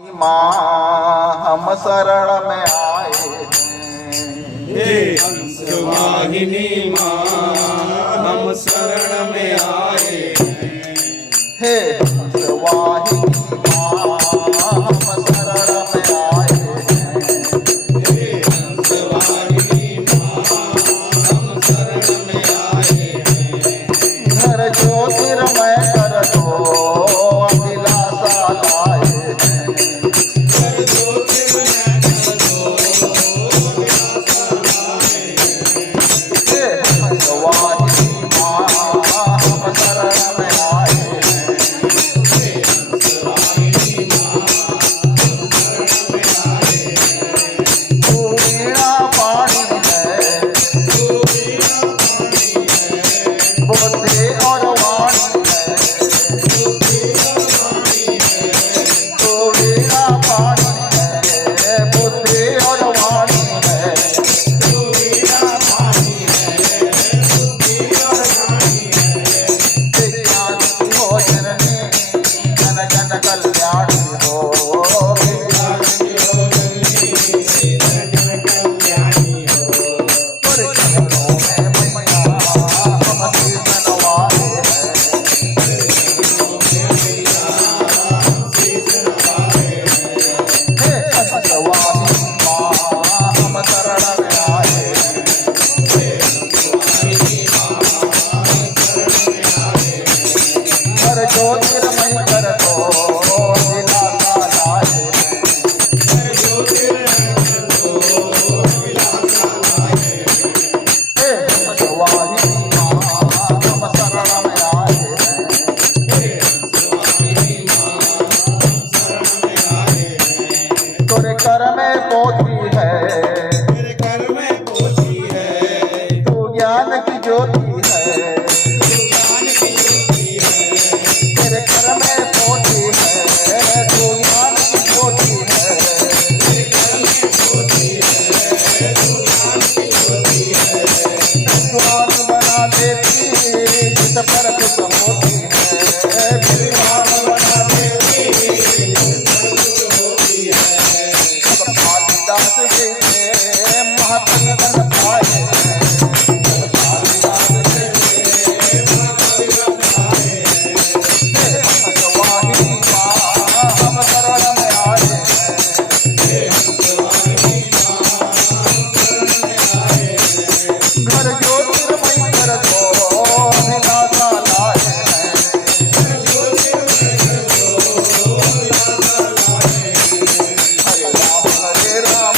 माँ हम शरण में आए हैं। हे हंस वाहिनी माँ हम शरण में आए हैं। हे हंस वाहिनी माँ हम शरण में आए हैं। हे हंस वाहिनी माँ हम शरण में आए हैं। घर ज्योतिर्मय कर दो अभिलाषा लाए हैं। कर दो तिरमय कर दो अभिलाषा लाए हैं। हे हंस वाहिनी माँ हम शरण में आए हैं। हे हंस वाहिनी माँ हम शरण में आए हैं। तू वीणा पाणी है तू वीणा पाणी है, बुद्धि और वाणी है। बुद्धि और वाणी है। तू वीणा पाणी है बुद्धि और वाणी है। तू वीणा पाणी है, बुद्धि और वाणी है। विज्ञान की हो जननी जन जन कल्याणी हो। ज्ञान की हो जननी, जन जन कल्याणी हो। तुर चरणों में मैया हम शीश नवाए हैं। शीश नवाए हैं। हे हंस वाहिनी माँ हम शरण में आए हैं। हे हंस वाहिनी माँ हम शरण में आए हैं। घर ज्योतिर्मय कर दो अभिलाषा लाए हैं। कर ज्योतिर्मय कर दो अभिलाषा लाए हैं। हे हंस वाहिनी माँ हम शरण में आए हैं। हे हंस वाहिनी माँ हम शरण में आए हैं। तोरे कर में पोथी है तेरे कर में पोथी है, तू ज्ञान की ज्योति है। तू ज्ञान की ज्योति है। तेरे कर में पोथी है तू ज्ञान की ज्योति है। तेरे कर में पोथी है, तू ज्ञान की ज्योति है। विद्वान बना देती जिस पर कुछ मोती है। विद्वान बना देती कुछ होती है। सब कालिदास जैसे महात्म बन पाए हैं। कालिदास जैसे हे हंस वाहिनी माँ हम शरण में आए हैं। घर ज्योतिर्मय कर दो अभिलाषा लाए हैं। हरे राम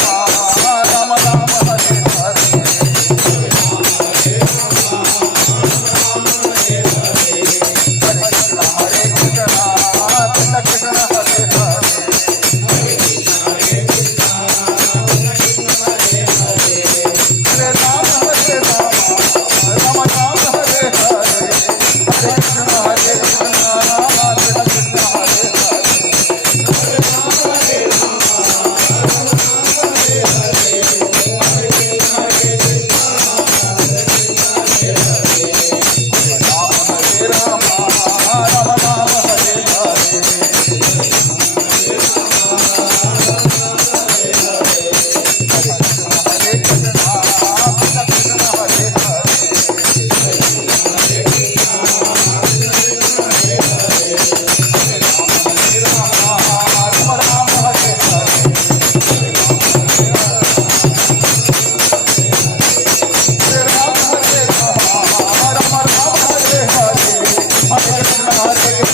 राम राम हरे हरे। हरे कृष्ण कृष्ण कृष्ण हरे हरे। हरे राम राम राम हरे हरे। हरे कृष्ण कृष्ण कृष्ण हरे हरे। हरे राम राम राम हरे हरे। हरे कृष्ण कृष्ण हरे हरे। राम राम हरे हरे। हरे राम राम राम हरे हरे। हरे कृष्ण कृष्ण कृष्ण हरे हरे।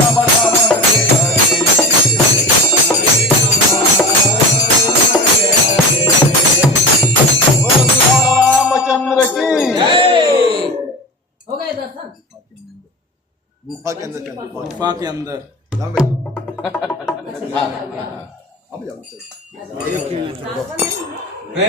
राम राम हरे हरे। बोलो रामचंद्र की। हो गए दर्शन। गुफा के अंदर चल। गुफा के अंदर जाओ बेटा। अब जाओ। दर्शन नहीं।